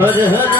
हर हर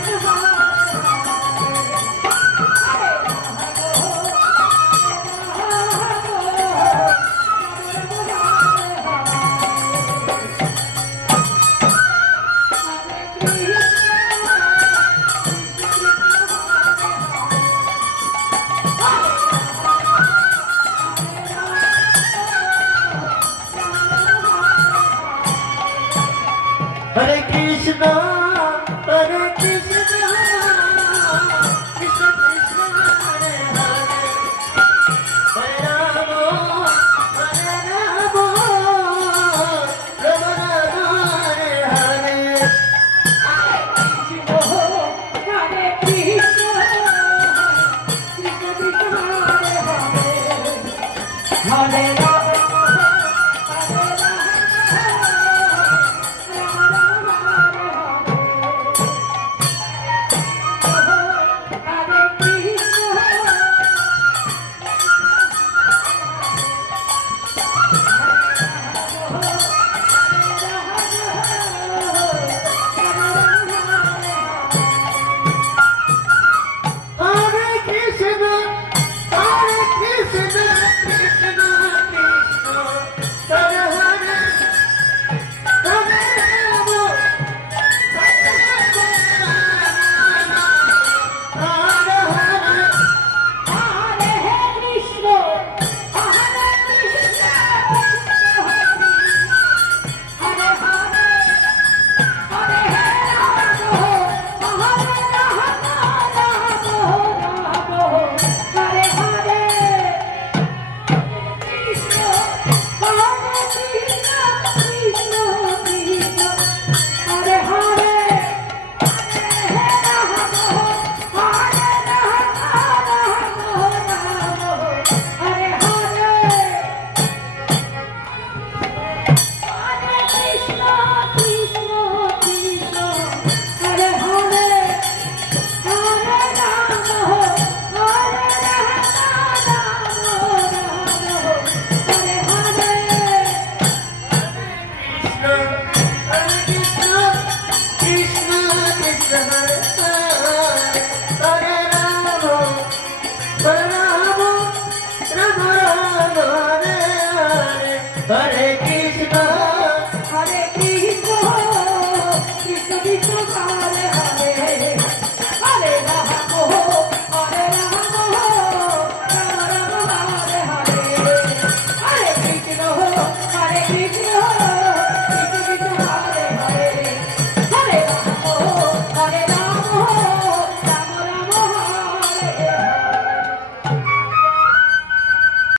太好了。